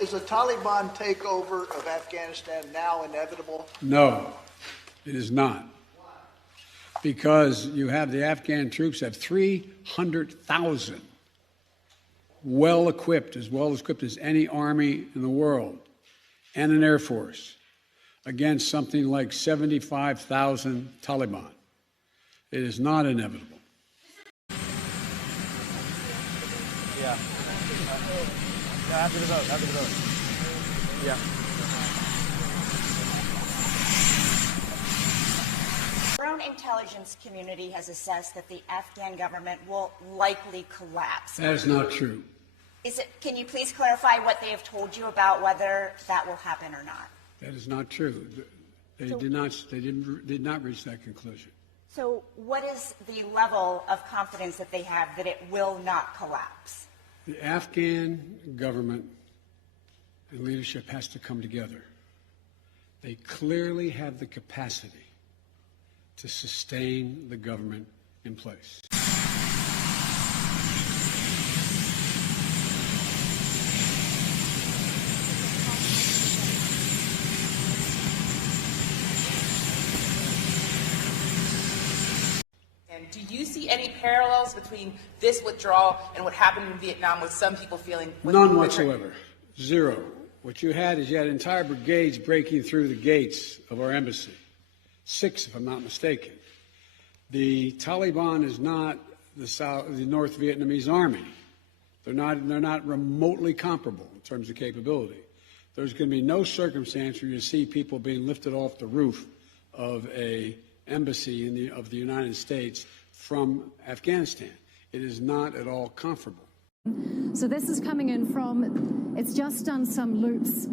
Is the Taliban takeover of Afghanistan now inevitable? No, it is not. Because you have the Afghan troops have 300,000 well-equipped as any army in the world, and an air force against something like 75,000 Taliban. It is not inevitable. Yeah. After the vote. Yeah. Our own intelligence community has assessed that the Afghan government will likely collapse. That is not true. Can you please clarify what they have told you about whether that will happen or not? That is not true. They did not reach that conclusion. So what is the level of confidence that they have that it will not collapse? The Afghan government and leadership has to come together. They clearly have the capacity to sustain the government in place. And do you see any parallels between this withdrawal and what happened in Vietnam, with some people feeling... None whatsoever. Zero. What you had entire brigades breaking through the gates of our embassy. 6, if I'm not mistaken. The Taliban is not the North Vietnamese army. They're not remotely comparable in terms of capability. There's going to be no circumstance where you see people being lifted off the roof of a embassy of the United States from Afghanistan. It is not at all comparable. So this is coming in from, it's just done some loops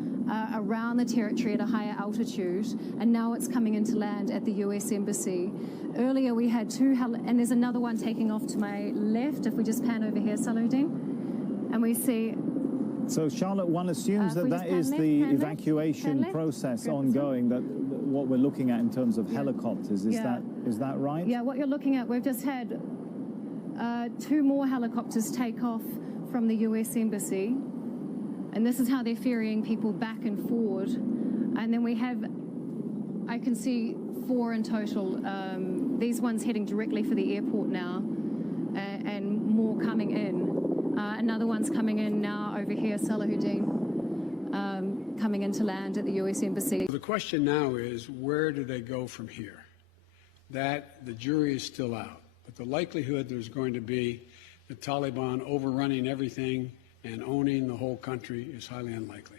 around the territory at a higher altitude, and now it's coming into land at the US Embassy. Earlier we had and there's another one taking off to my left, if we just pan over here, Saludin, and we see... So, Charlotte, one assumes that is the evacuation process ongoing, that what we're looking at in terms of helicopters. Is that right? Yeah, what you're looking at, we've just had 2 more helicopters take off from the US Embassy, and this is how they're ferrying people back and forward. And then we have, I can see 4 in total. These ones heading directly for the airport now, and more coming in. Another one's coming in now over here, Salahuddin, coming into land at the US Embassy. The question now is, where do they go from here? That the jury is still out. But the likelihood there's going to be the Taliban overrunning everything and owning the whole country is highly unlikely.